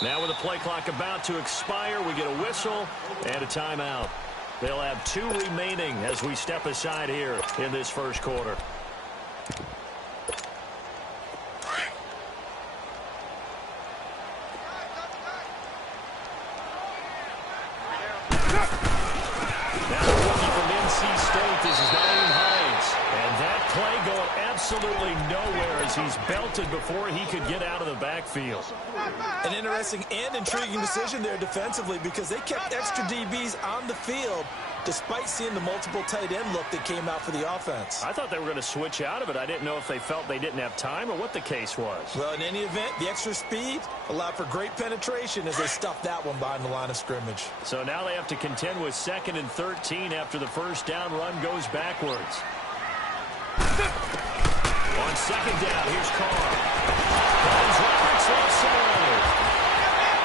Now with the play clock about to expire, we get a whistle and a timeout. They'll have 2 remaining as we step aside here in this first quarter. Absolutely nowhere as he's belted before he could get out of the backfield. An interesting and intriguing decision there defensively because they kept extra DBs on the field despite seeing the multiple tight end look that came out for the offense. I thought they were going to switch out of it. I didn't know if they felt they didn't have time or what the case was. Well, in any event, the extra speed allowed for great penetration as they stuffed that one behind the line of scrimmage. So now they have to contend with 2nd and 13 after the first down run goes backwards. On 2nd down, here's Carr. Roberts left side.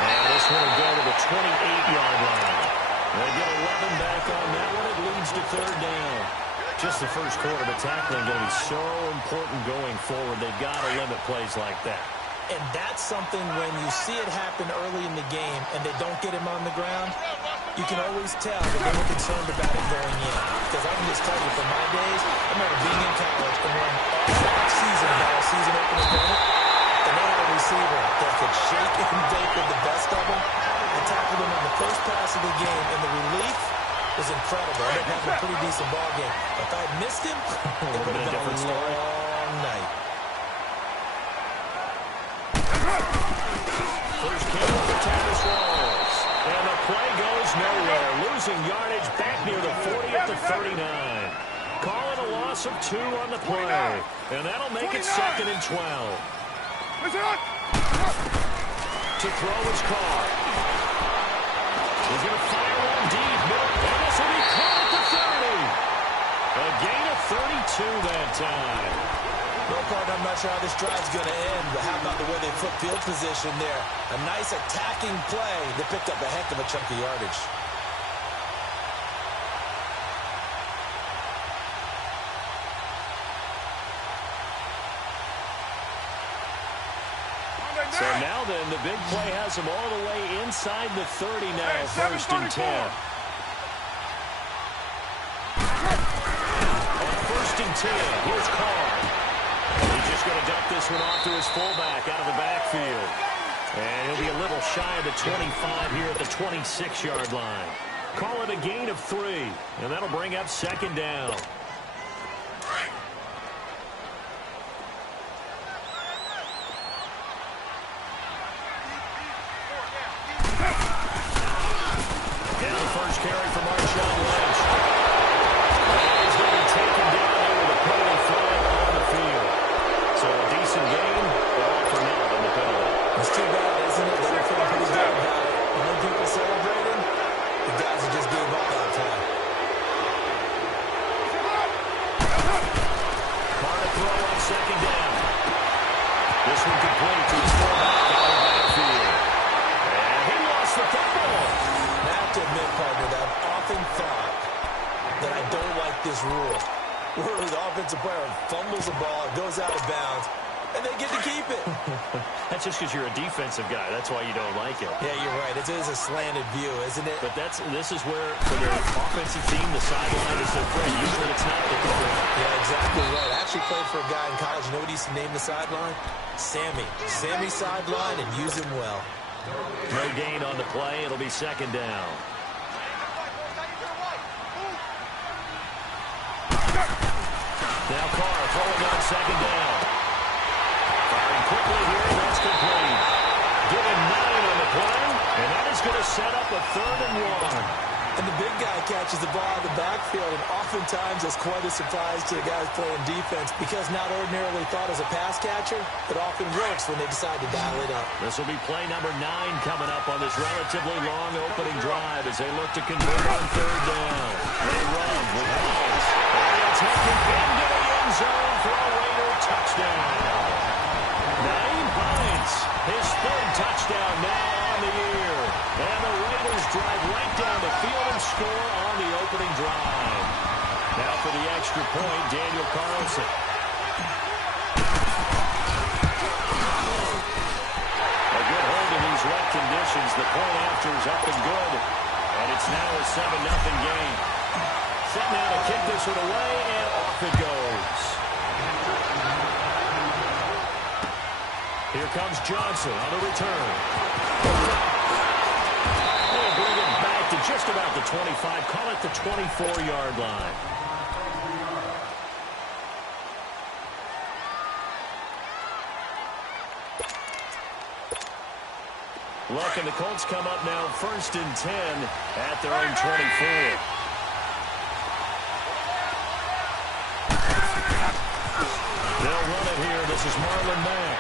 And this one will go to the 28-yard line. They get 11 back on that one. It leads to 3rd down. Just the first quarter, but tackling going to be so important going forward. They've got to limit plays like that. And that's something when you see it happen early in the game and they don't get him on the ground, you can always tell that they were concerned about it going in. Because I can just tell you, from my days, I remember being in college and running all season about a season opening opponent, and they had a receiver that could shake and bake with the best of them. I tackled him on the first pass of the game, and the relief was incredible. I ended up having a pretty decent ball game. If I had missed him, it would have been a different story. Long night. First kick for Travis Walls. And the play goes nowhere. Losing yardage back near the 40 at the 39. Call it a loss of 2 on the play. And that'll make it 2nd and 12. To throw is Carr. He's going to fire one deep. And this will be caught at the 30. A gain of 32 that time. Well, Clark, I'm not sure how this drive's going to end, but how about the way they flip field position there? A nice attacking play that picked up a heck of a chunk of yardage. So now then, the big play has them all the way inside the 30 now, 1st and 10. On 1st and 10, here's Carr. He's just going to dump this one off to his fullback out of the backfield. And he'll be a little shy of the 25 here at the 26-yard line. Call it a gain of 3, and that'll bring up 2nd down. And the first carry for Marshawn Lynch. He's going to be taken down there with a penalty flag on the field. So a decent game, but all for naught on the penalty. It's too bad, isn't it? They're feeling pretty good about it. And then people celebrating, the guys who just gave up that play. Carr to throw on 2nd down. This one complete to his fullback out of the backfield. And he lost the football. Now, I have to admit, partner, that I've often thought that I don't like this rule. Where the offensive player fumbles the ball, it goes out of bounds, and they get to keep it. That's just because you're a defensive guy. That's why you don't like it. Yeah, you're right. It is a slanted view, isn't it? But this is where, for the offensive team, the sideline is their friend. Usually it's not their friend. Yeah, exactly right. I actually played for a guy in college. You know what he used to name the sideline? Sammy. Sammy sideline, and use him well. No gain on the play. It'll be 2nd down. Now Carr throwing on 2nd down. Firing quickly here. That's complete. Give him 9 on the play. And that is going to set up a 3rd and 1. And the big guy catches the ball out of the backfield, and oftentimes it's quite a surprise to the guys playing defense because not ordinarily thought as a pass catcher, it often works when they decide to dial it up. This will be play number 9 coming up on this relatively long opening drive as they look to convert on 3rd down. They run with Hines. And he'll take it into the end zone for a Raider touchdown. Naeem Hines, his 3rd touchdown now on the year. And the Raiders drive right down the field and score on the opening drive. Now for the extra point, Daniel Carlson. A good hold in these wet conditions. the point after is up and good. And it's now a 7-0 game. Set now to kick this one away, and off it goes. Here comes Johnson on the return. They'll bring it back to just about the 25. Call it the 24-yard line. Look, and the Colts come up now 1st and 10 at their own 24. They'll run it here. This is Marlon Mack.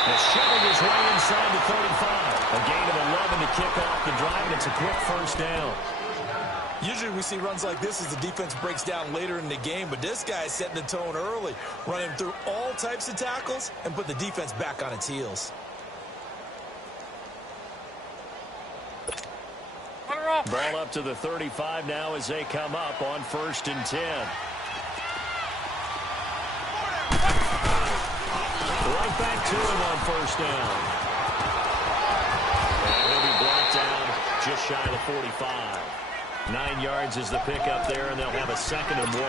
He's shoving his way inside the 35. A gain of 11 to kick off the drive, and it's a quick 1st down. Usually we see runs like this as the defense breaks down later in the game, but this guy is setting the tone early, running through all types of tackles and put the defense back on its heels. Ball up to the 35 now as they come up on 1st and 10. Right back to him on 1st down. And he'll be brought down just shy of the 45. 9 yards is the pickup there, and they'll have a 2nd and 1.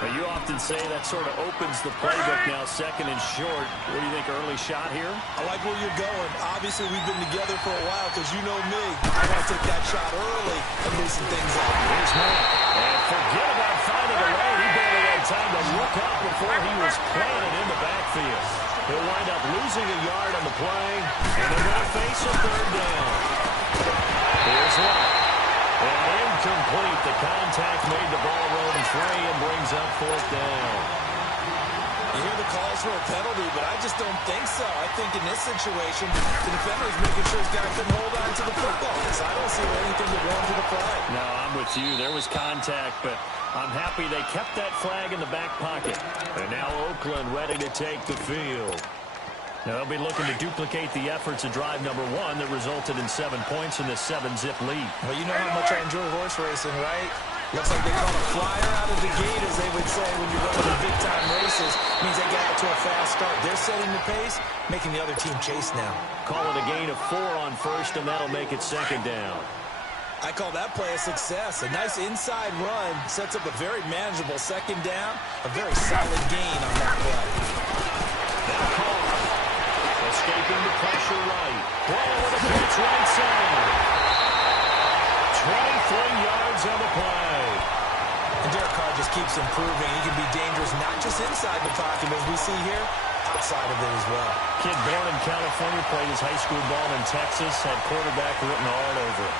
But you often say that sort of opens the playbook now, 2nd and short. What do you think, early shot here? I like where you're going. Obviously, we've been together for a while because you know me. I want to take that shot early and loosen things up. Here's Matt. And forget about finding a lane. He barely had time to look up before he was planted in the backfield. He'll wind up losing a yard on the play, and they're going to face a 3rd down. Here's Watt. And incomplete. The contact made the ball roll free and brings up 4th down. You hear the calls for a penalty, but I just don't think so. I think in this situation, the defender is making sure his guy couldn't hold on to the football. So I don't see anything to warrant to the play. No, I'm with you. There was contact, but I'm happy they kept that flag in the back pocket. And now Oakland ready to take the field. Now they'll be looking to duplicate the efforts of drive number 1 that resulted in 7 points in this 7-zip lead. Well, you know how much I enjoy horse racing, right? Looks like they call a flyer out of the gate, as they would say when you're running the big-time races. Means they get out to a fast start. They're setting the pace, making the other team chase now. Call it a gain of 4 on 1st, and that'll make it 2nd down. I call that play a success. A nice inside run sets up a very manageable 2nd down. A very solid gain on that play. Now Carr, escaping the pressure right. Ball with a pitch right side. 23 yards on the play. And Derek Carr just keeps improving. He can be dangerous not just inside the pocket, as we see here, outside of it as well. Kid born in California, played his high school ball in Texas, had quarterback written all over it.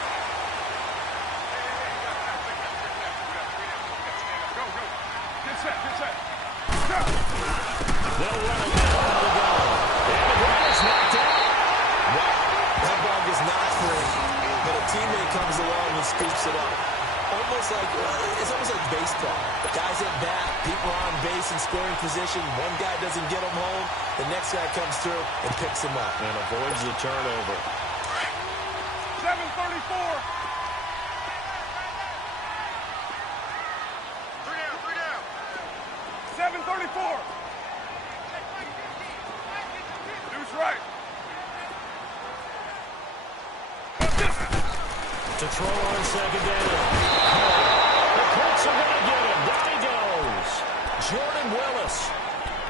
They'll run it down on the goal. And the ball is knocked out. That ball gets knocked free, but a teammate comes along and scoops it up. It's almost like baseball. Guys at bat, people are on base in scoring position. One guy doesn't get him home. The next guy comes through and picks him up. And avoids the turnover. 7:34. 7:34. Deuce right. To throw on 2nd down. The Colts are going to get him. There he goes. Jordan Willis.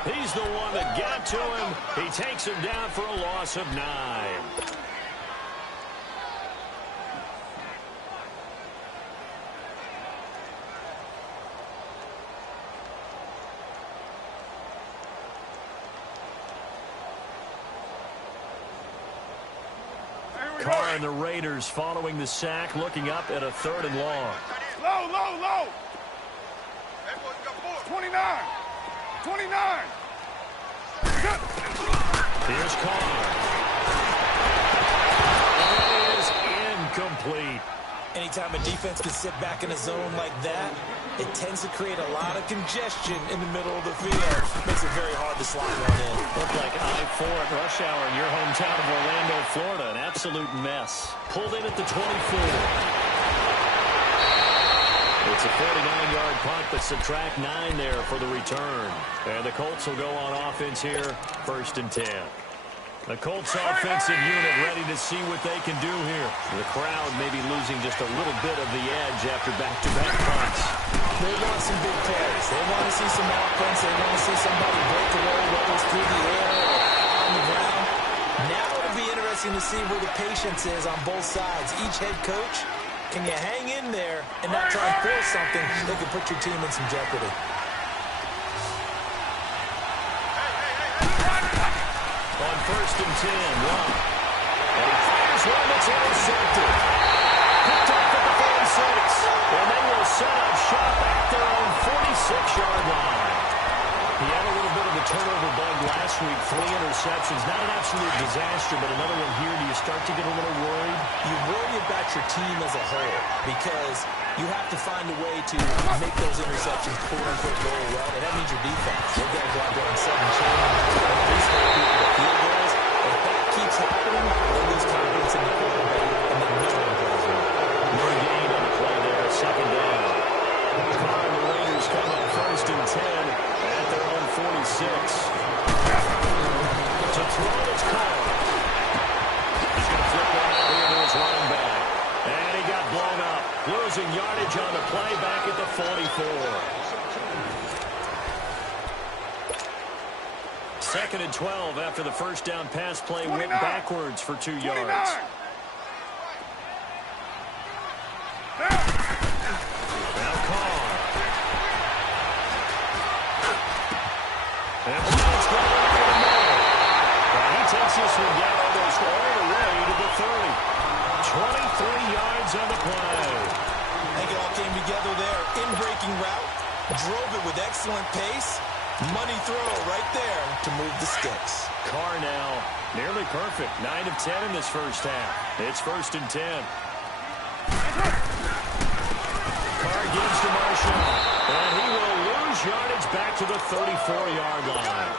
He's the one that got to him. He takes him down for a loss of 9. Carr and the Raiders following the sack, looking up at a 3rd and long. Low. 29. 29. Here's Carr. It is incomplete. Anytime a defense can sit back in a zone like that, it tends to create a lot of congestion in the middle of the field. Makes it very hard to slide one in. Looked like I-4 at rush hour in your hometown of Orlando, Florida. An absolute mess. Pulled in at the 24. It's a 49-yard punt, but subtract 9 there for the return. And the Colts will go on offense here, 1st and 10. The Colts offensive unit ready to see what they can do here. The crowd may be losing just a little bit of the edge after back-to-back punts. They want some big plays. They want to see some offense. They want to see somebody break away, whether it's through the air or on the ground. Now it'll be interesting to see where the patience is on both sides. Each head coach, can you hang in there and not try and force something that could put your team in some jeopardy? On 1st and 10, Long. And he fires one that's intercepted. Picked off at the 46. And they will set up shop at their own 46-yard line. He had a little bit of a turnover bug last week. 3 interceptions. Not an absolute disaster, but another one here. Do you start to get a little worried? You worry about your team as a whole because you have to find a way to make those interceptions quote-unquote go well, and that means your defense. They've got to go out there and set and change and at least hold people to field goals. If that keeps happening, they lose confidence in the quarterback, and then no one plays well. No gain on the play there. 2nd down. Carr and the Raiders come up 1st and 10 at their own 46. To throw is Carr. He's going to flip one out here to his running back. And he got blown up. Losing yardage on the play back at the 44. 2nd and 12 after the first down pass play 29. went backwards for 2 yards. 29. Now Carr. And Bryant's going over the middle. And he takes this one down almost all the way to the 30. 23 yards on the play. I think it all came together there. In-breaking route, drove it with excellent pace. Money throw right there to move the sticks. Carr now nearly perfect. 9 of 10 in this first half. It's 1st and 10. Carr gives to Marshall. And he will lose yardage back to the 34-yard line.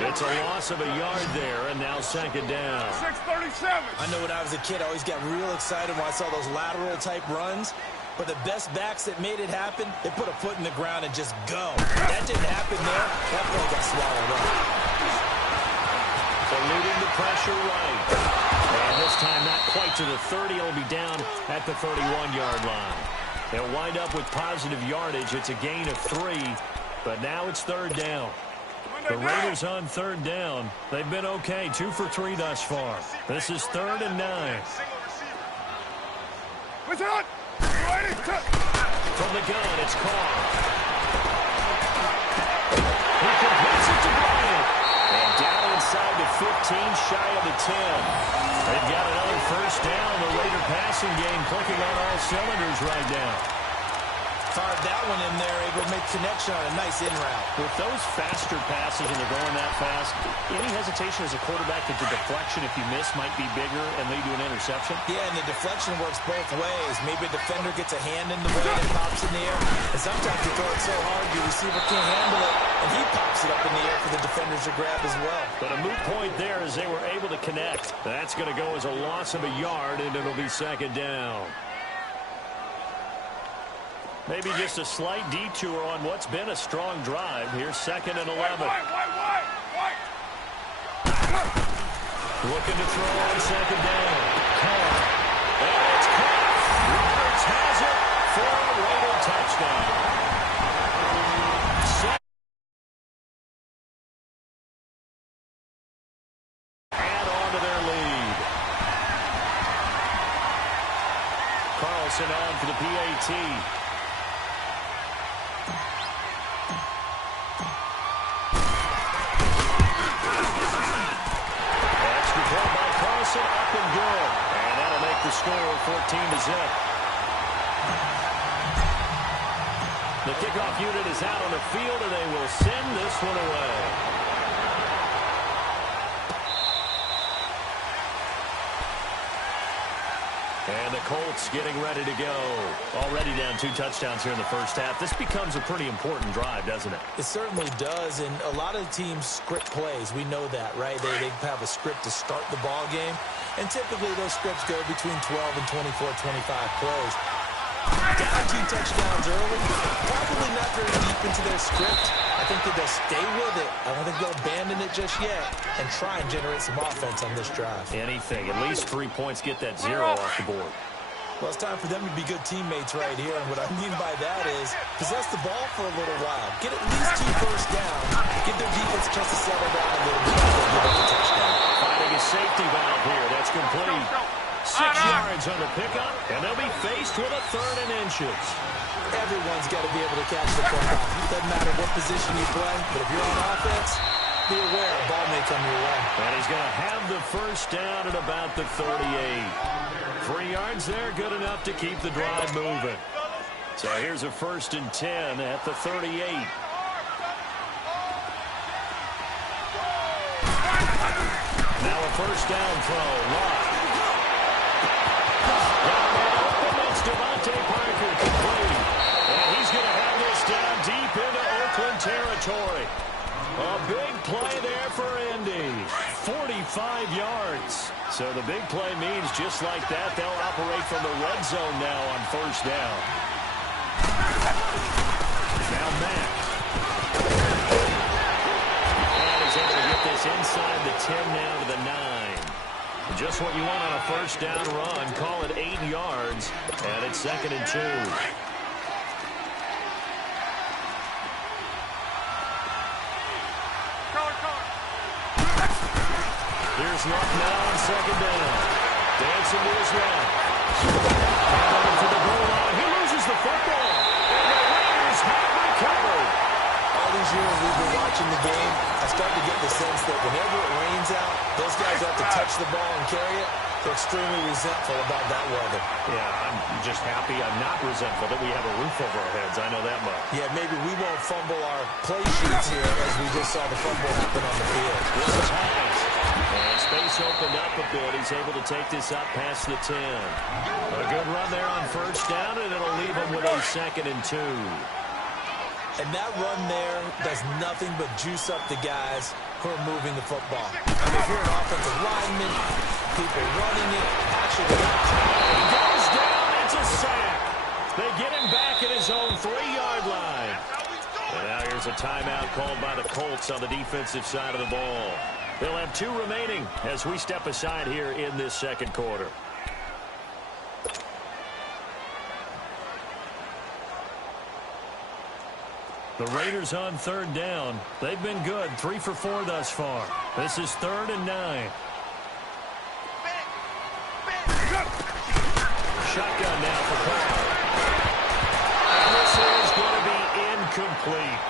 It's a loss of a yard there, and now 2nd down. 6:37. I know when I was a kid, I always got real excited when I saw those lateral-type runs. But the best backs that made it happen, they put a foot in the ground and just go. That didn't happen there. That play got swallowed up. Eluding the pressure right. And this time not quite to the 30. It'll be down at the 31-yard line. They'll wind up with positive yardage. It's a gain of 3. But now it's 3rd down. The Raiders on 3rd down. They've been okay. 2 for 3 thus far. This is 3rd and 9. What's up? From the gun, it's Carr. He completes it to Bryant. And down inside the 15, shy of the 10. They've got another 1st down. The Raider passing game clicking on all cylinders right now. Fired that one in there, able to make connection on a nice in route. With those faster passes and they're going that fast, any hesitation as a quarterback that the deflection, if you miss, might be bigger and lead to an interception? Yeah, and the deflection works both ways. Maybe a defender gets a hand in the way and pops in the air. And sometimes you throw it so hard, your receiver can't handle it, and he pops it up in the air for the defenders to grab as well. But a moot point there as they were able to connect. That's going to go as a loss of a yard, and it'll be 2nd down. Maybe just a slight detour on what's been a strong drive. Here's 2nd and 11. White. Looking to throw on 2nd down. Carr. And it's caught. Roberts has it for a Raider touchdown. Add on to their lead. Carlson on for the PAT. Up and good. And that'll make the score 14-0. The kickoff unit is out on the field, and they will send this one away. And the Colts getting ready to go. Already down 2 touchdowns here in the first half. This becomes a pretty important drive, doesn't it? It certainly does, and a lot of teams script plays. We know that, right? They have a script to start the ball game, and typically those scripts go between 12 and 24, 25 plays. Down 2 touchdowns early, probably not very deep into their script. I think that they'll stay with it. I don't think they'll abandon it just yet and try and generate some offense on this drive. Anything. At least 3 points, get that 0 off the board. Well, it's time for them to be good teammates right here. And what I mean by that is possess the ball for a little while. Get at least 2 first downs. Give their defense a chance to settle down a little bit before give up the touchdown. Finding a safety valve here. That's complete. 6 yards on the pickup, and they'll be faced with a 3rd and inches. Everyone's got to be able to catch the football. It doesn't matter what position you play, but if you're on offense, be aware a ball may come your way. And he's going to have the first down at about the 38. 3 yards there, good enough to keep the drive moving. So here's a 1st and 10 at the 38. Now a first down throw. Love. And he's going to have this down deep into Oakland territory. A big play there for Indy. 45 yards. So the big play means just like that, they'll operate from the red zone now on first down. Now Mack. And he's able to get this inside the 10 now to the 9. Just what you want on a first down run. Call it 8 yards, and it's 2nd and 2. Here's Luck now on 2nd down. Dancing to his left. Down to the goal line. He loses the football, and the Raiders have recovered. All these years we've been watching the game, I start to get the sense that whenever it rains out, those guys have to touch the ball and carry it. They're extremely resentful about that weather. Yeah, I'm just happy I'm not resentful that we have a roof over our heads. I know that much. Yeah, maybe we won't fumble our play sheets here as we just saw the fumble happen on the field. This is Hines. And space opened up a bit. He's able to take this up past the 10. A good run there on first down, and it'll leave him with a 2nd and 2. And that run there does nothing but juice up the guys who are moving the football. I mean, if you're an offensive lineman, people running it, actually he goes down. It's a sack. They get him back at his own 3-yard line. And now here's a timeout called by the Colts on the defensive side of the ball. They'll have 2 remaining as we step aside here in this 2nd quarter. The Raiders on 3rd down. They've been good. 3 for 4 thus far. This is 3rd and 9. Shotgun now for Paul. And this is going to be incomplete.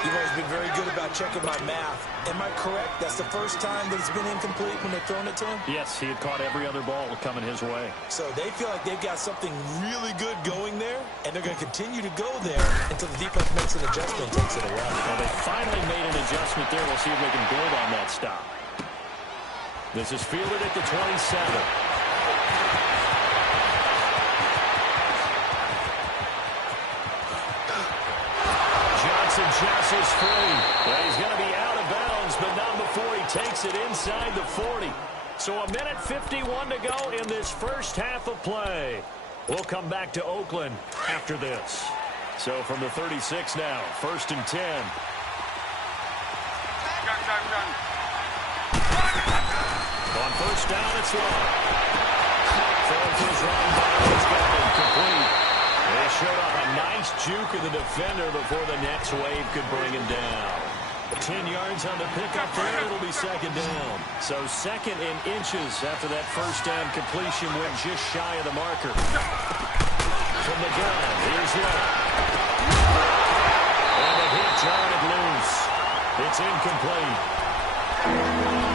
You've always been very good about checking my math. Am I correct? That's the first time that it's been incomplete when they've thrown it to him? Yes, he had caught every other ball coming his way. So they feel like they've got something really good going there, and they're going to continue to go there until the defense makes an adjustment and takes it away. Well, they finally made an adjustment there. We'll see if they can build on that stop. This is fielded at the 27. Josh is free. Well, he's going to be out of bounds, but not before he takes it inside the 40. So a minute 51 to go in this first half of play. We'll come back to Oakland after this. So from the 36 now, 1st and 10. On first down, it's long. Throws his run back. He's got it complete. They showed off a nice juke of the defender before the next wave could bring him down. 10 yards on the pickup there. It'll be 2nd down. So 2nd in inches after that first down completion went just shy of the marker. From the gun, here's Love. And the hit jarred it loose. It's incomplete.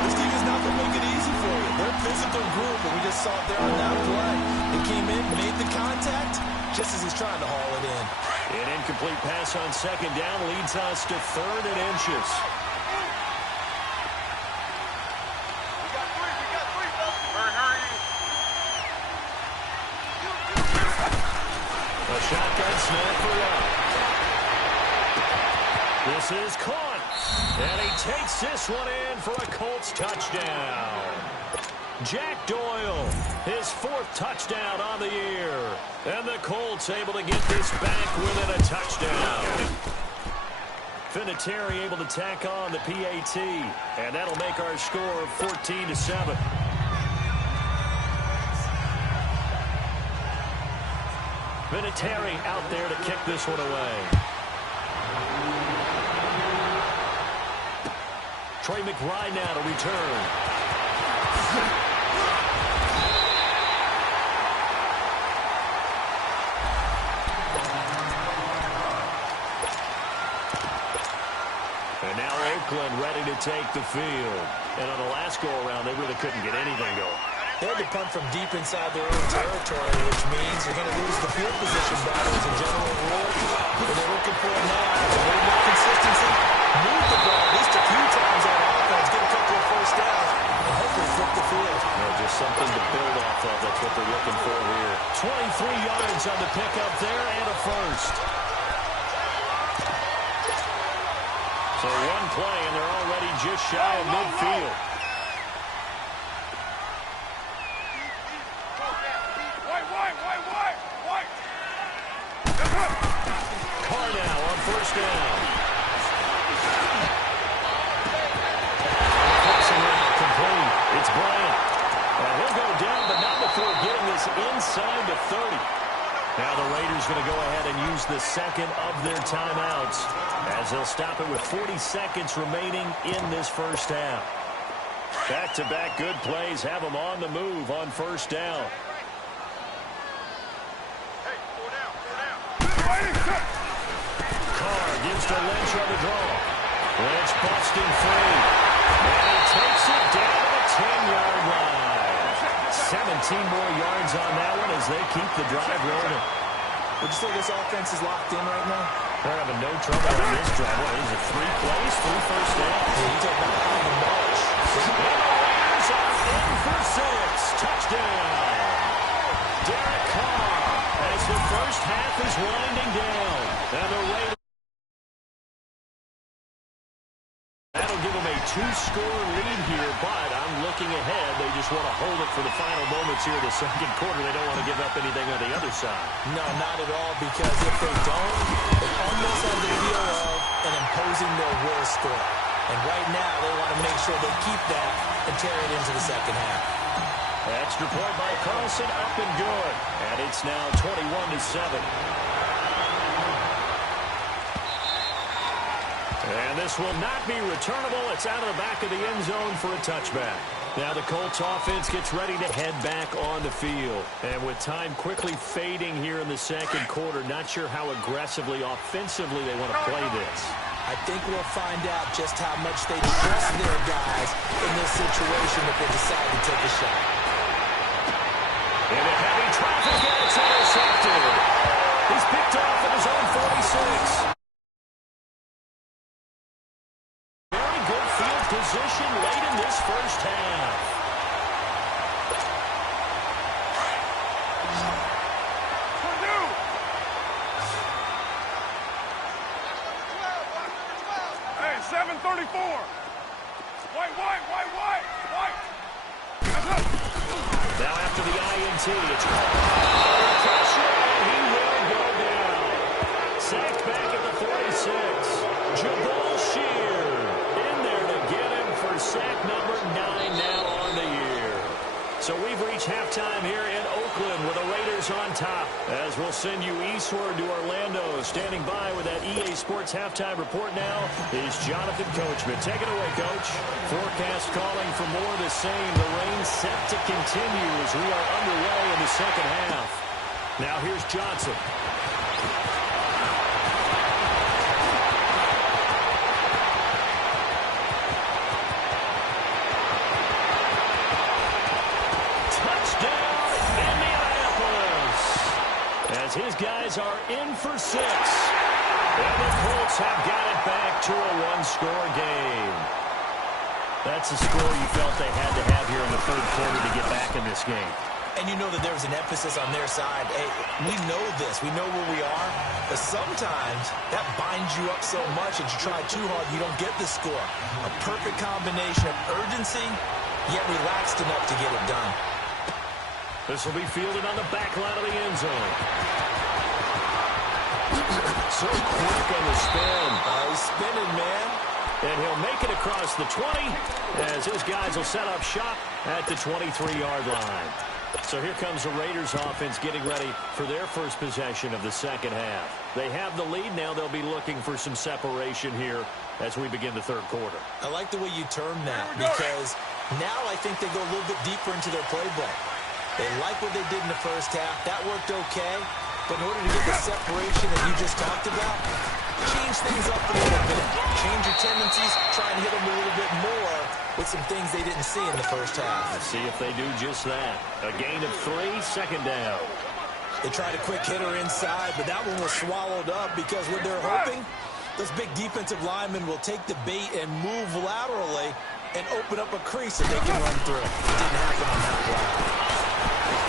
This team is not going to make it easy for you. They're a physical group, and we just saw it there on that play. They came in, made the contact, just as he's trying to haul it in. An incomplete pass on 2nd down leads us to 3rd and inches. A shotgun snap for Love. This is caught. And he takes this one in for a Colts touchdown. Jack Doyle, his 4th touchdown on the year. And the Colts able to get this back within a touchdown. Vinatieri able to tack on the PAT. And that'll make our score 14-7. Vinatieri out there to kick this one away. Trey McBride now to return. And now Oakland ready to take the field. And on the last go-around, they really couldn't get anything going. They had to punt from deep inside their own territory, which means they're going to lose the field position battle as a general rule. What they're looking for now is a little more consistency. Move the ball at least a few times on offense, get a couple of first downs, and hopefully flip the field. Just something to build off of. That's what they're looking for here. 23 yards on the pickup there and a first. So one play, and they're already just shy of midfield. Carr now on first down. Passing route complete. It's Bryant. He'll go down, but not before getting this inside the 30. Now the Raiders going to go ahead and use the second of their timeouts as they'll stop it with 40 seconds remaining in this first half. Back-to-back good plays have them on the move on first down. Carr gives to Lynch on the draw. Lynch busting free. And he takes it down to the 10-yard line. 17 more yards on that one as they keep the drive rolling. Would you say this offense is locked in right now? They're having no trouble on this drive. What is it, 3 plays, 3 first downs? Yeah, you take that on the march. And the Raiders are in for 6. Touchdown. Derek Carr as the first half is winding down. And the Raiders. That'll give them a 2-score lead here, but I'm looking ahead. They just want to hold it for the final moments here in the second quarter. They don't want to give up anything on the other side. No, not at all, because if they don't, they almost have the feel of an imposing their will score. And right now, they want to make sure they keep that and carry it into the second half. Extra point by Carlson, up and good. And it's now 21-7. And this will not be returnable. It's out of the back of the end zone for a touchback. Now the Colts offense gets ready to head back on the field. And with time quickly fading here in the second quarter, not sure how aggressively, offensively they want to play this. I think we'll find out just how much they trust their guys in this situation if they decide to take a shot. Into heavy traffic, and it's intercepted. He's picked off at his own 46. Very good field position late in this first half. Hey, 7:34. White. Now after the INT, it's pressure, and he will go down. Sacked back at the 46. Jabal Shear in there to get him for sack number 9 now on the year. So we've reached halftime here in Oakland with the Raiders on top. As we'll send you eastward to Orlando. Standing by with that EA Sports halftime report now is Jonathan Coachman. Take it away, Coach. Forecast calling for more of the same. The rain set to continue as we are underway in the second half. Now here's Johnson. His guys are in for 6. And the Colts have got it back to a 1-score game. That's the score you felt they had to have here in the third quarter to get back in this game. And you know that there's an emphasis on their side. Hey, we know this. We know where we are. But sometimes that binds you up so much that you try too hard, you don't get the score. A perfect combination of urgency yet relaxed enough to get it done. This will be fielded on the back line of the end zone. So quick on the spin. He's spinning, man. And he'll make it across the 20 as his guys will set up shop at the 23-yard line. So here comes the Raiders offense getting ready for their first possession of the second half. They have the lead now. They'll be looking for some separation here as we begin the third quarter. I like the way you term that because now I think they go a little bit deeper into their playbook. They like what they did in the first half. That worked okay. But in order to get the separation that you just talked about, change things up a little bit. Change your tendencies. Try and hit them a little bit more with some things they didn't see in the first half. Let's see if they do just that. A gain of 3, second down. They tried a quick hitter inside, but that one was swallowed up because what they're hoping, those big defensive linemen will take the bait and move laterally and open up a crease that they can run through. It didn't happen on that play.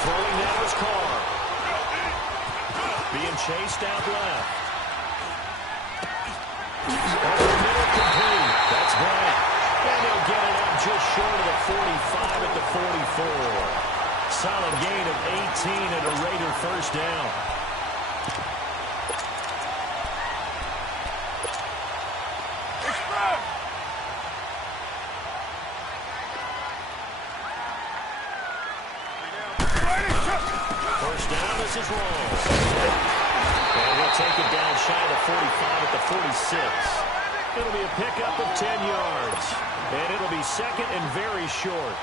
Throwing now is Carr. Being chased out left. Over the middle, complete. That's Bryant. And he'll get it up just short of the 45 at the 44. Solid gain of 18 and a Raider first down. First down, this is wrong. And he'll take it down shy of the 45 at the 46. It'll be a pickup of 10 yards. And it'll be second and very short.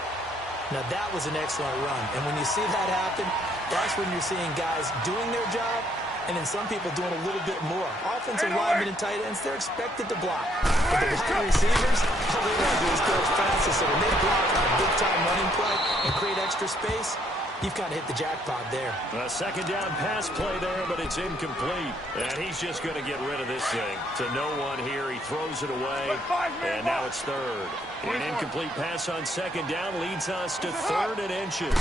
Now, that was an excellent run. And when you see that happen, that's when you're seeing guys doing their job and then some people doing a little bit more. Offensive linemen and tight ends, they're expected to block. But the wide receivers, all they want to do is go as fast as so when they block on a big-time running play and create extra space, you've kind of hit the jackpot there. A second down pass play there, but it's incomplete. And he's just going to get rid of this thing. To no one here. He throws it away, and now it's third. An incomplete pass on second down leads us to third and inches.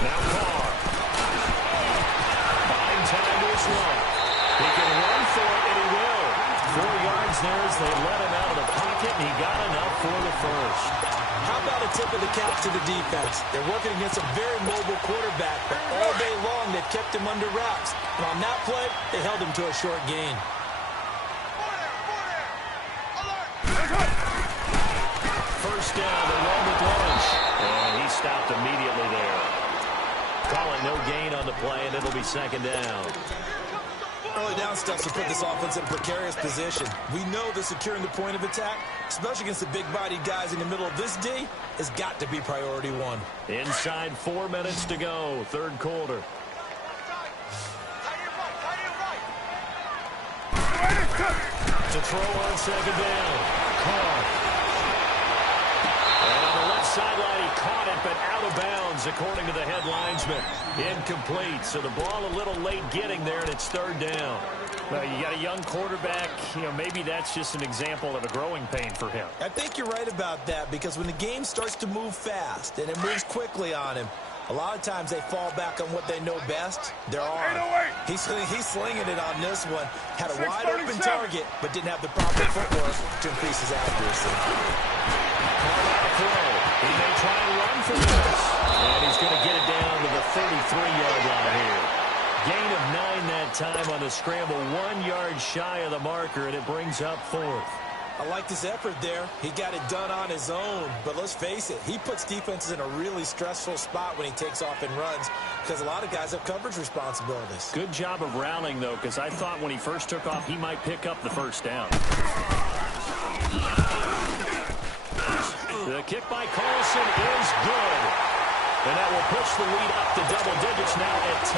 Now Carr. Buying time to his left. He can run for it, and he will. 4 yards there as they let him out of the pocket, and he got enough for the first. How about a tip of the cap to the defense? They're working against a very mobile quarterback, but all day long they've kept him under wraps. And on that play, they held him to a short gain. First down, they run with Lynch. And he stopped immediately there. Calling no gain on the play, and it'll be second down. Early down stuff to put this offense in a precarious position. We know that securing the point of attack, especially against the big-bodied guys in the middle of this D, has got to be priority one. Inside 4 minutes to go, third quarter. To throw on second down. Carr. And on the left sideline, he caught it, but out of bounds, according to the head linesman. Incomplete, so the ball a little late getting there, and it's third down. Well, you got a young quarterback. Maybe that's just an example of a growing pain for him. I think you're right about that, because when the game starts to move fast and it moves quickly on him, a lot of times they fall back on what they know best, their arm. He's slinging it on this one. Had a wide-open target, but didn't have the proper footwork to increase his accuracy. He may try and run for this. And he's going to get it down to the 33-yard line here. Gain of 9 that time on the scramble. 1 yard shy of the marker, and it brings up fourth. I like his effort there. He got it done on his own. But let's face it, he puts defenses in a really stressful spot when he takes off and runs because a lot of guys have coverage responsibilities. Good job of rallying, though, because I thought when he first took off, he might pick up the first down. The kick by Carlson is good. And that will push the lead up to double digits now at 10.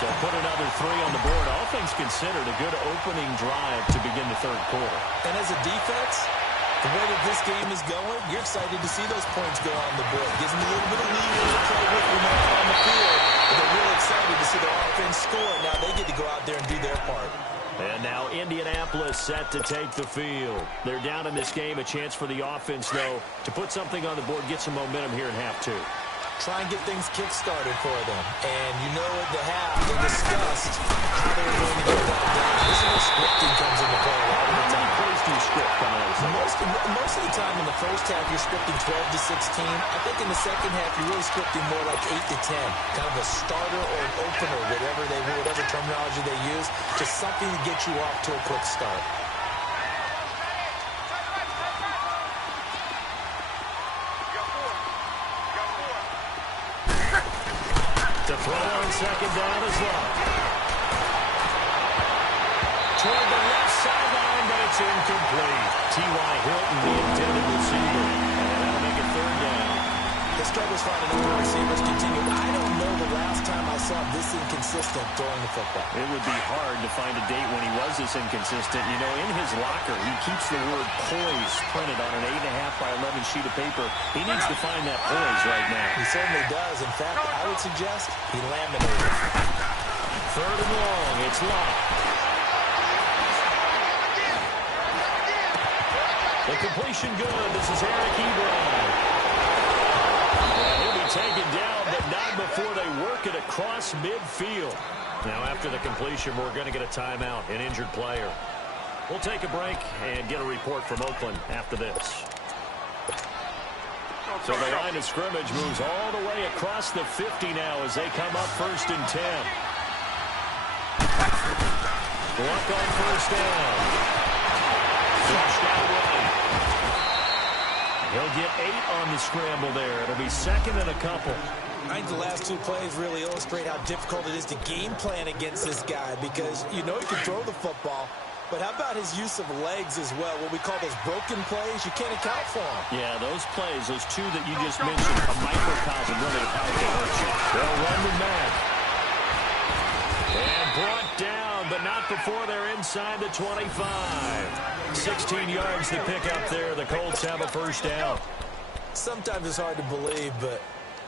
So put another 3 on the board. All things considered, a good opening drive to begin the third quarter. And as a defense, the way that this game is going, you're excited to see those points go on the board. Gives them a little bit of leeway to play with when they're on the field. But they're really excited to see their offense score. Now they get to go out there and do their part. And now Indianapolis set to take the field. They're down in this game. A chance for the offense, though, to put something on the board, get some momentum here in half two. try and get things kick-started for them. And you know at the half, they discussed how they were going to get that done. This is where scripting comes into play a lot of the time. How many plays do you script coming out of the Most of the time in the first half, you're scripting 12 to 16. I think in the second half, you're really scripting more like 8 to 10. Kind of a starter or an opener, whatever terminology they use. Just something to get you off to a quick start. To throw on second down is Love. Toward the left sideline, but it's incomplete. T.Y. Hilton, the intended receiver. And that'll make it third down. The struggles finding open receivers continue. I don't know the last time I saw this inconsistent throwing the football. It would be hard to find a date when he was this inconsistent. You know, in his locker, he keeps the word poise printed on an 8.5 by 11 sheet of paper. He needs to find that poise right now. He certainly does. In fact, I would suggest he laminated. Third and long, it's Love. The completion good. This is Eric Ebron. He'll be taken down, but not before they work it across midfield. Now, after the completion, we're going to get a timeout, an injured player. We'll take a break and get a report from Oakland after this. So the line of scrimmage moves all the way across the 50 now as they come up 1st and 10. Luck on first down. Flushed out right. He'll get 8 on the scramble there. It'll be second and a couple. I think the last 2 plays really illustrate how difficult it is to game plan against this guy because you know he can throw the football, but how about his use of legs as well? What we call those broken plays, you can't account for them. Yeah, those plays, those 2 that you just mentioned, a microcosm really of how they hurt you. They'll run the back. And brought down, but not before they're inside the 25. 16 yards to pick up there. The Colts have a first down. Sometimes it's hard to believe, but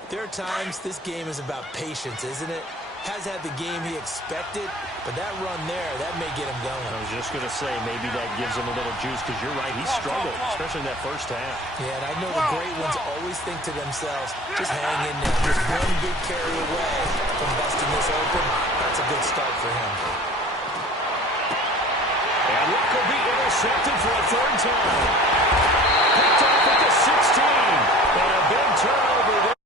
there are times this game is about patience, isn't it? Has had the game he expected, but that run there, that may get him going. I was just going to say, maybe that gives him a little juice, because you're right, he struggled, especially in that first half. Yeah, and I know the great ones always think to themselves, just hang in there. Just one big carry away from busting this open. That's a good start for him. And Luck will be intercepted for a 3rd time. Picked off at the 16. And a big turnover there.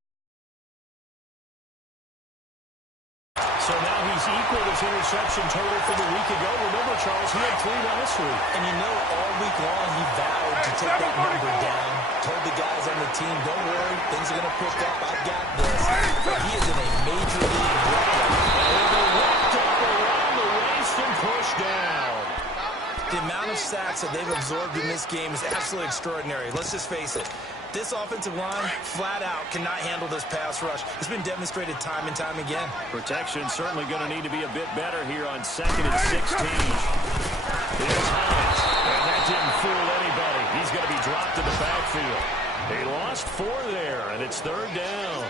So now he's equaled his interception total from the week ago. Remember, Charles, he had 3 last week. And you know, all week long he vowed to take that number down. Told the guys on the team, don't worry, things are going to pick up. I've got this. But he is in a major league rut. Wrapped up around the waist and pushed down. The amount of sacks that they've absorbed in this game is absolutely extraordinary. Let's just face it. This offensive line, flat out, cannot handle this pass rush. It's been demonstrated time and time again. Protection certainly going to need to be a bit better here on 2nd and 16. Here's Hines. And that didn't fool anybody. He's going to be dropped in the backfield. He lost 4 there, and it's 3rd down.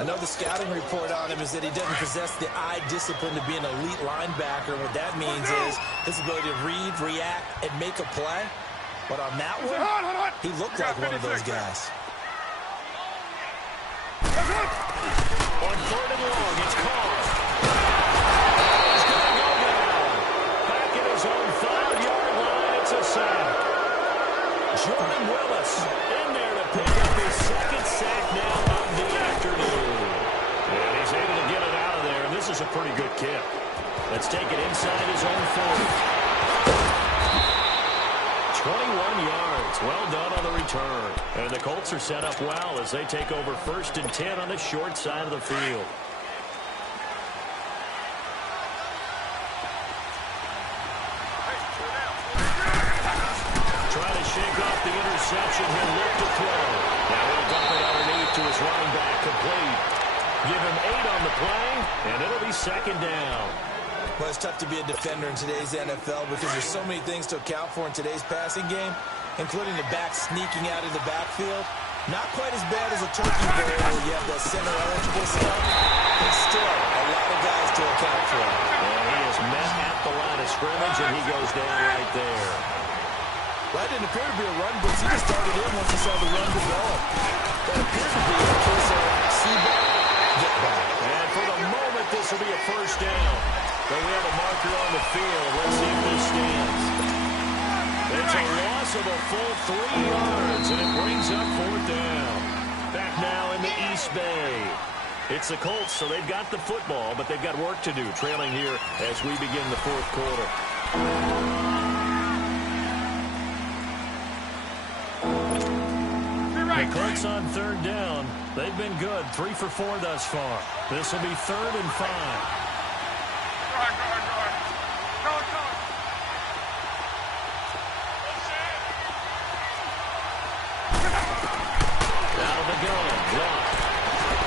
I know the scouting report on him is that he doesn't possess the eye discipline to be an elite linebacker. What that means is his ability to read, react, and make a play. But on that one, he looked like one of those guys. On 3rd and long, it's Carr. He's going to go down. Back at his own 5-yard line, it's a sack. Jordan Willis in there to pick up his 2nd sack now of the afternoon. And he's able to get it out of there, and this is a pretty good kick. Let's take it inside his own 40. 21 yards. Well done on the return. And the Colts are set up well as they take over 1st and 10 on the short side of the field. Trying to shake off the interception. He'll look to throw. Now he'll dump it underneath to his running back. Complete. Give him 8 on the play, and it'll be 2nd down. Well, it's tough to be a defender in today's NFL because there's so many things to account for in today's passing game, including the back sneaking out of the backfield. Not quite as bad as a turkey bowl where you have the center-eligible stuff, but still a lot of guys to account for. And he is met at the line of scrimmage, and he goes down right there. That didn't appear to be a run blitz. He just started in once he saw the run develop. That appeared to be a case of It's the Colts, so they've got the football, but they've got work to do, trailing here as we begin the fourth quarter. The Colts on third down. They've been good, 3 for 4 thus far. This will be 3rd and 5. Out of the gun, Love.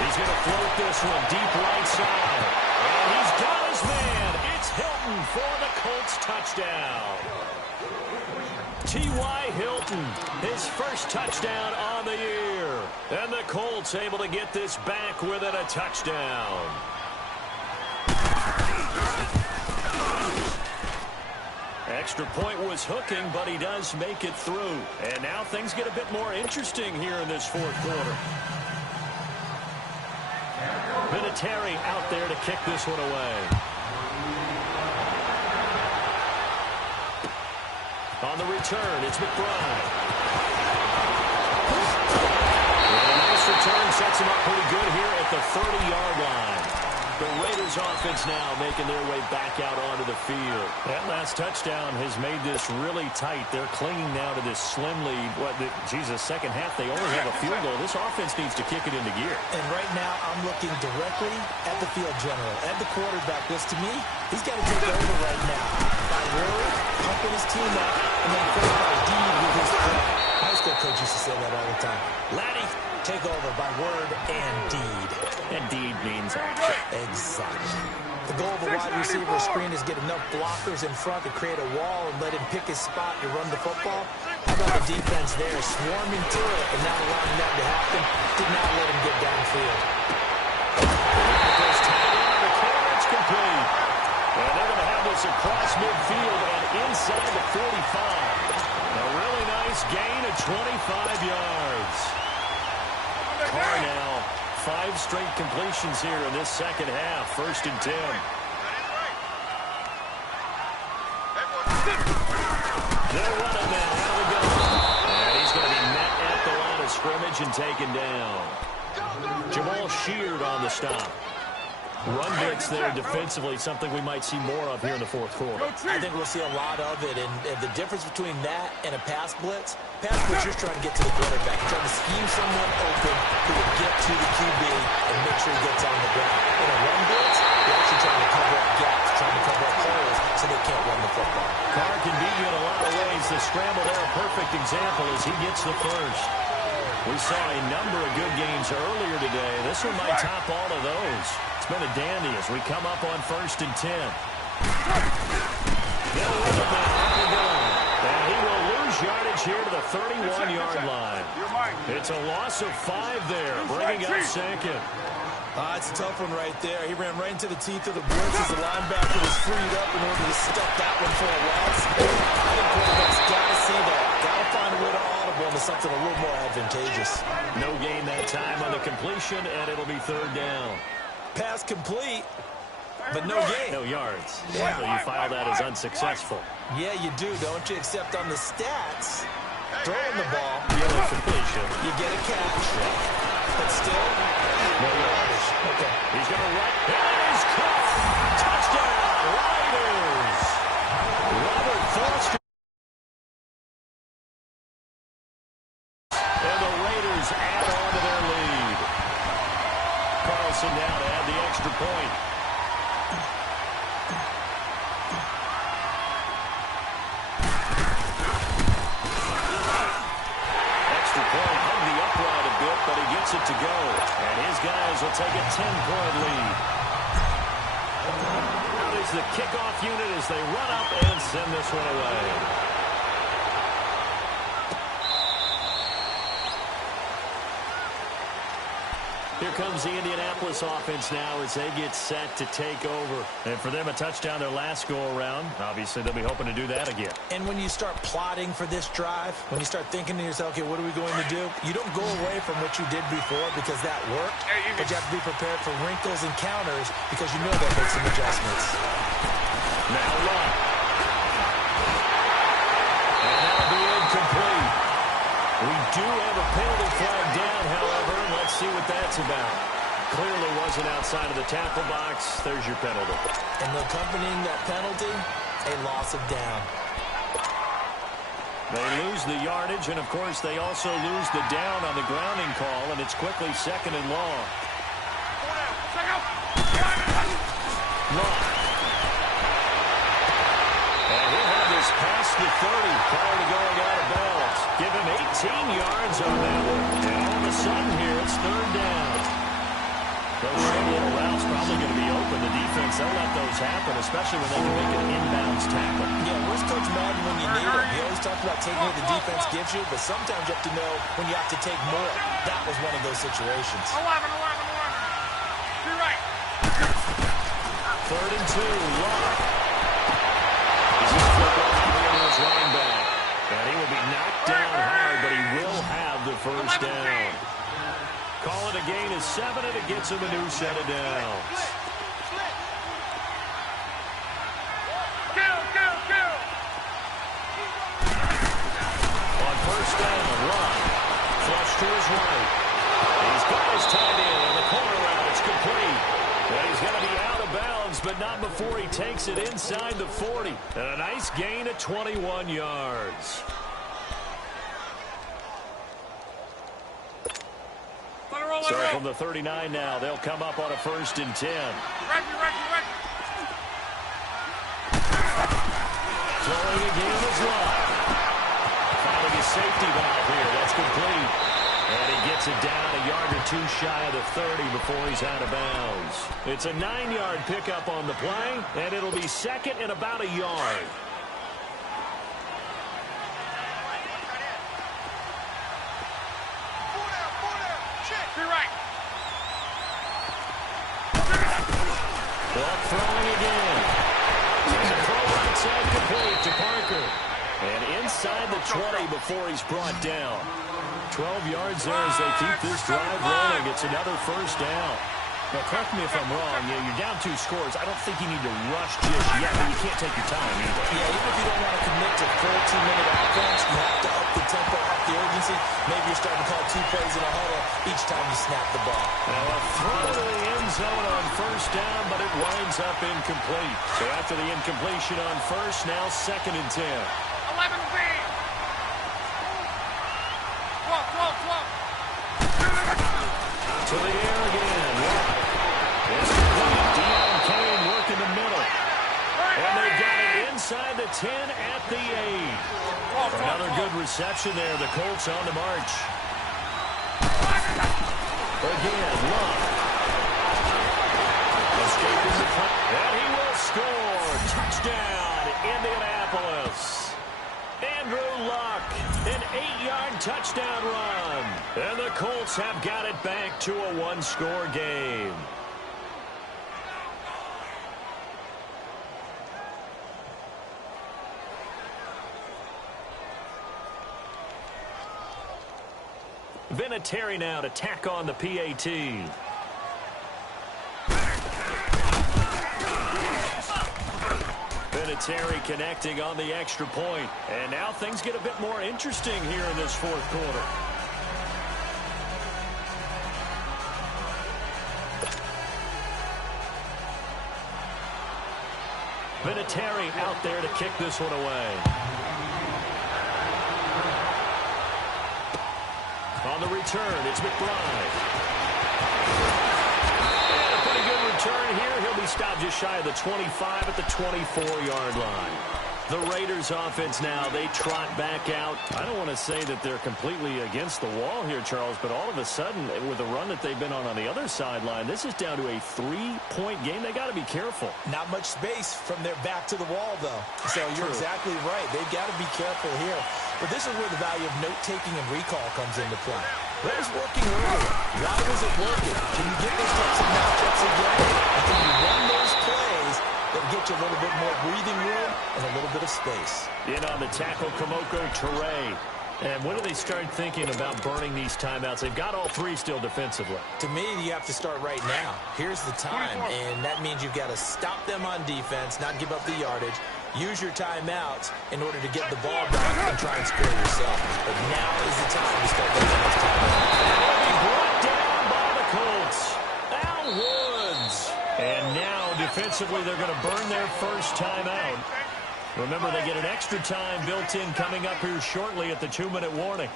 He's going to float this one deep right side. And he's got his man. It's Hilton for the Colts touchdown. T.Y. Hilton, his first touchdown on the year. And the Colts able to get this back within a touchdown. Extra point was hooking, but he does make it through. And now things get a bit more interesting here in this fourth quarter. Vinatieri out there to kick this one away. On the return, it's McBride. And a nice return sets him up pretty good here at the 30-yard line. The Raiders offense now making their way back out onto the field. That last touchdown has made this really tight. They're clinging now to this slim lead. Second half, they only have a field goal. This offense needs to kick it into gear. And right now, I'm looking directly at the field general, at the quarterback, which to me, he's got to take over right now. By word, pumping his team up, and then first by deed with his play. High school coach used to say that all the time. Laddie, take over by word and deed. And deed means action. Exactly. The goal of a wide receiver screen is get enough blockers in front to create a wall and let him pick his spot to run the football. How about the defense there, swarming to it and not allowing that to happen? Did not let him get downfield. First time on the corner, it's complete. And they're going to have this across midfield and inside the 45. A really nice gain of 25 yards. Carr now, 5 straight completions here in this second half. 1st and 10. They're running now. Out we go. And he's going to be met at the line of scrimmage and taken down. Jamal Sheard on the stop. Run blitz there defensively, something we might see more of here in the fourth quarter. I think we'll see a lot of it, and the difference between that and a pass blitz, you're trying to get to the quarterback. You're trying to scheme someone open who will get to the QB and make sure he gets on the ground. In a run blitz, you're actually trying to cover up gaps, trying to cover up holes so they can't run the football. Carr can beat you in a lot of ways. The scramble there, a perfect example as he gets the first. We saw a number of good games earlier today. This one might top all of those. It's been a dandy as we come up on 1st and 10. They'll run it now. And he will lose yardage here to the 31-yard line. It's a loss of 5 there, bringing up 2nd. It's a tough one right there. He ran right into the teeth of the blitz as the linebacker was freed up in order to step that one for a loss. I think quarterbacks got to see that. Got to find a way to audible into something a little more advantageous. No gain that time on the completion, and it'll be 3rd down. Pass complete, but no gain. No yards. Yeah. So you file that as unsuccessful. Yeah, you do, don't you? Except on the stats, throwing the ball, you get a completion. You get a catch, but still, no yards. Okay. He's going to run. That is caught. Touchdown, Raiders. Robert Foster. And the Raiders add on to their lead. Carlson now to add the extra point. Extra point hung the upright a bit, but he gets it to go. And his guys will take a 10-point lead. Out is the kickoff unit as they run up and send this one away. Here comes the Indianapolis offense now as they get set to take over. And for them, a touchdown their last go-around. Obviously, they'll be hoping to do that again. And when you start plotting for this drive, when you start thinking to yourself, okay, what are we going to do? You don't go away from what you did before because that worked, but you have to be prepared for wrinkles and counters because you know they'll make some adjustments. Now run. And that'll be incomplete. We do have a penalty flag down, however. Let's see what that's about. clearly wasn't outside of the tackle box. There's your penalty. And accompanying that penalty, a loss of down. They lose the yardage, and, of course, they also lose the down on the grounding call, and it's quickly 2nd and long. Long. And he'll have this past the 30 prior to going out of bounds. Give him 18 yards on that one. And all of a sudden here, it's 3rd down. Those short little routes probably going to be open. The defense, they'll let those happen, especially when they can make an inbounds tackle. Yeah, where's Coach Madden when you need him? He always talks about taking what the defense gives you, but sometimes you have to know when you have to take more. That was one of those situations. 11. You're right. 3rd and 2, Locke. He's going to flip over here to his running back. And he will be knocked down hard, but he will have the first down. Call it a gain of 7, and it gets him a new set of downs. Kill. On 1st down, Locke. Flush to his right. He's got his tight end on the corner route. It's complete. And he's going to be out of bounds, but not before he takes it inside the 40. And a nice gain of 21 yards. So from the 39 now, they'll come up on a 1st and 10. Ready. Throwing again is Locke. Finding his safety valve here. That's complete. And he gets it down a yard or 2 shy of the 30 before he's out of bounds. It's a 9-yard pickup on the play, and it'll be 2nd and about a yard. You're right. Locke throwing again. He's a throw right side complete to Parker. And inside the 20 before he's brought down. 12 yards there as they keep this drive rolling. It's another 1st down. Now, correct me if I'm wrong. You're down 2 scores. I don't think you need to rush just yet, but you can't take your time either. Yeah, even if you don't want to commit to 14-minute offense, you have to up the tempo, up the urgency. Maybe you're starting to call 2 plays in a huddle each time you snap the ball. Now, a throw to the end zone on 1st down, but it winds up incomplete. So after the incompletion on 1st, now 2nd and 10. 11 B. 12. To the air again. It's complete. Deion Kane working the middle. And they got it inside the 10 at the 8. Another good reception there. The Colts on the march. Again, Locke. Escaping the play. And he will score. Touchdown, Indianapolis. Andrew Locke, an 8-yard touchdown run. And the Colts have got it back to a 1-score game. Vinatieri now to tack on the PAT. Vinatieri connecting on the extra point. And now things get a bit more interesting here in this 4th quarter. Vinatieri out there to kick this one away. On the return, it's McBride. And a pretty good return here. He'll be stopped just shy of the 25 at the 24-yard line. The Raiders offense now, they trot back out. I don't want to say that they're completely against the wall here, Charles, but all of a sudden, with the run that they've been on the other sideline, this is down to a 3-point game. They got to be careful. Not much space from their back to the wall, though. So you're exactly right. They've got to be careful here. But this is where the value of note-taking and recall comes into play. What was working earlier? Why was it working? Can you get those types of matchups again? And can you run those plays that get you a little bit more breathing room and a little bit of space? In on the tackle, Kamoko Toure. And when do they start thinking about burning these timeouts? They've got all 3 still defensively. To me, you have to start right now. Here's the time, and that means you've got to stop them on defense, not give up the yardage. Use your timeouts in order to get the ball back and try and score yourself. But now is the time to start using those timeouts. And he'll be brought down by the Colts. Out defensively, they're going to burn their first timeout. Remember, they get an extra time built in coming up here shortly at the 2-minute warning.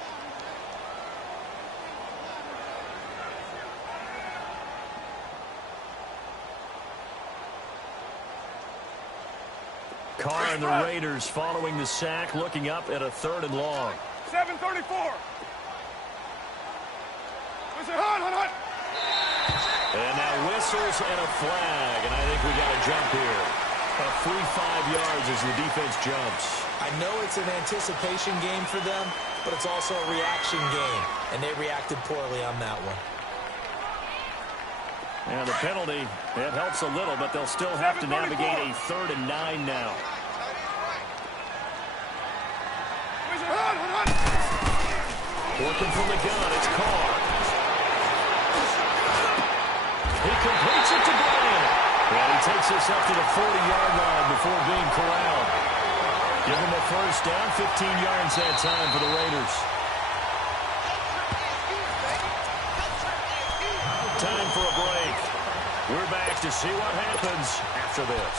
Carr and the Raiders following the sack, looking up at a 3rd and long. 7:34. And now whistles and a flag, and I think we got a jump here. A free 5 yards as the defense jumps. I know it's an anticipation game for them, but it's also a reaction game, and they reacted poorly on that one. And the penalty, it helps a little, but they'll still have to navigate a 3rd and 9 now. Working from the gun, it's Carr. He completes it to Bryant. And he takes us up to the 40-yard line before being corralled. Give him a first down, 15 yards that time for the Raiders. Time for a break. We're back to see what happens after this.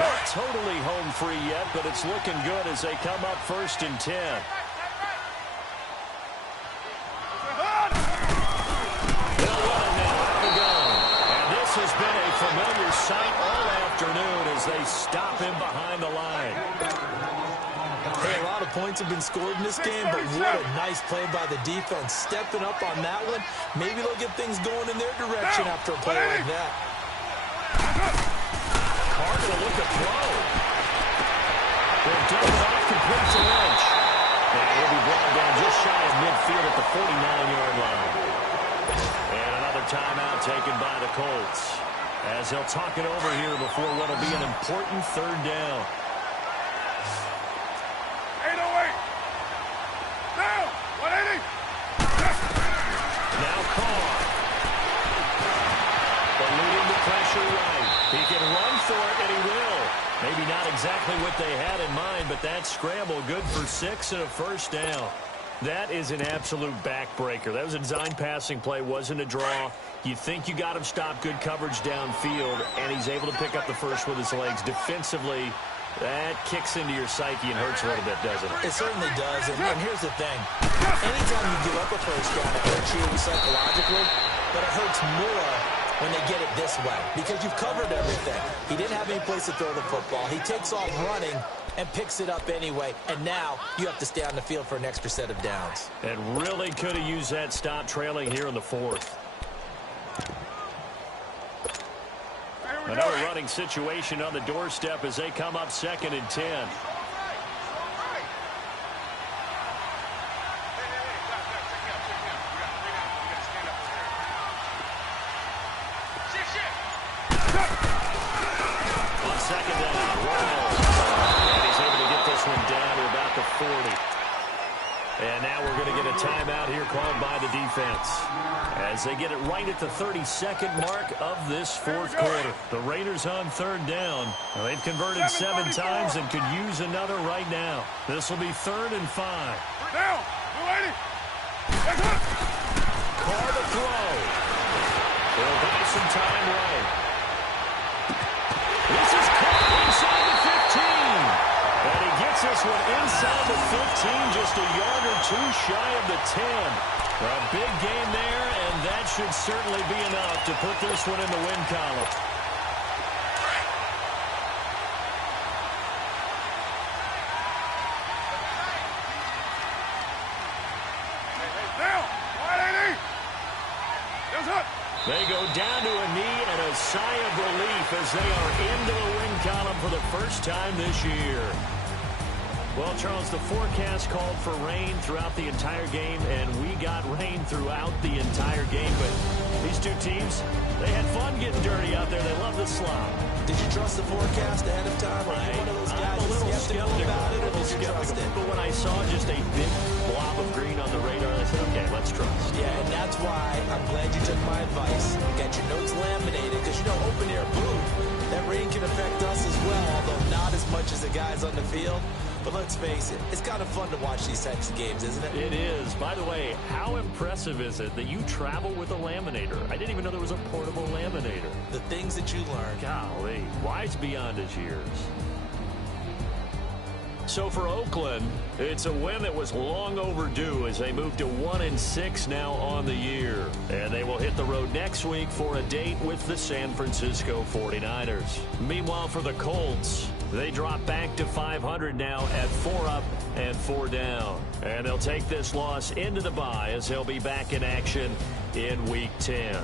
Not totally home free yet, but it's looking good as they come up 1st and 10. They'll run it now out of the gun. And this has been a familiar sight all afternoon as they stop him behind the line. Hey, a lot of points have been scored in this game, but what a nice play by the defense. Stepping up on that one, maybe they'll get things going in their direction after a play like that. Carr to look to throw. They'll dump it off, complete to Lynch. And he'll be brought down just shy of midfield at the 49-yard line. And another timeout taken by the Colts as they'll talk it over here before what will be an important 3rd down. 808. Down. 180. Now Carr. Eluding the pressure right. He can run for it, and he will. Maybe not exactly what they had in mind, but that scramble good for 6 and a first down. That is an absolute backbreaker. That was a design passing play, wasn't a draw. You think you got him stopped, good coverage downfield, and he's able to pick up the first with his legs. Defensively, that kicks into your psyche and hurts a little bit, doesn't it? It certainly does, and here's the thing. Anytime you give up a first down, it hurts you psychologically, but it hurts more when they get it this way, because you've covered everything. He didn't have any place to throw the football. He takes off running and picks it up anyway, and now you have to stay on the field for an extra set of downs. And really could have used that stop trailing here in the 4th. Another running situation on the doorstep as they come up 2nd and 10. On 2nd down, Ronald. And he's able to get this one down to about the 40. And now we're going to get a timeout here called by the defense as they get it right at the 32nd mark of this 4th quarter. The Raiders on 3rd down. Well, they've converted 7 times and could use another right now. This will be 3rd and 5. Down. 280. Carr to throw. They'll buy some time right. This is Carr inside the 15. And he gets this one inside the 15, just a yard or 2 shy of the 10. A big game there, and that should certainly be enough to put this one in the win column. Down. 180. They go down to a knee and a sigh of relief as they are into the win column for the first time this year. Well, Charles, the forecast called for rain throughout the entire game, and we got rain throughout the entire game. But these two teams, they had fun getting dirty out there. They love the slop. Did you trust the forecast ahead of time? Or are you one of those guys I'm a little skeptical about it, or a little did you trust skeptical. it? But when I saw just a big blob of green on the radar, I said, okay, let's trust. Yeah, and that's why I'm glad you took my advice. Got your notes laminated, because, you know, open-air boom, that rain can affect us as well, although not as much as the guys on the field. But let's face it, it's kind of fun to watch these types of games, isn't it? It is. By the way, how impressive is it that you travel with a laminator? I didn't even know there was a portable laminator. The things that you learn. Golly, wise beyond his years. So for Oakland, it's a win that was long overdue as they move to 1-6 now on the year. And they will hit the road next week for a date with the San Francisco 49ers. Meanwhile, for the Colts, they drop back to 500 now at 4 up and 4 down. And they'll take this loss into the bye as they'll be back in action in Week 10.